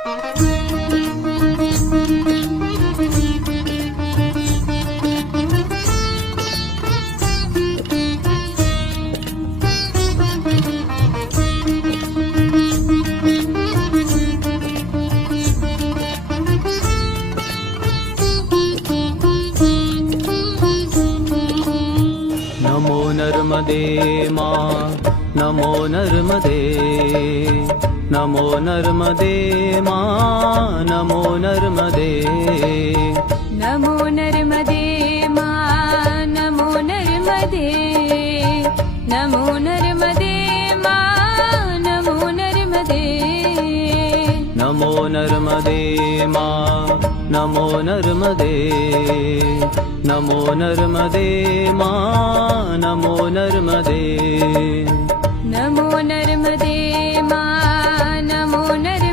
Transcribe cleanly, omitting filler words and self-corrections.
નમો નર્મદે માં, નમો નર્મદે, નમો નર્મદે માં, નમો નર્મદે, નમો નર્મદે માં, નમો નર્મદે, નમો નર્મદે માં, નમો નર્મદે, નમો નર્મદે માં, નમો નર્મદે, નમો નર્મદે માં, નમો નર્મદે, નમો નર્મદે માં, નમો નર્મદે.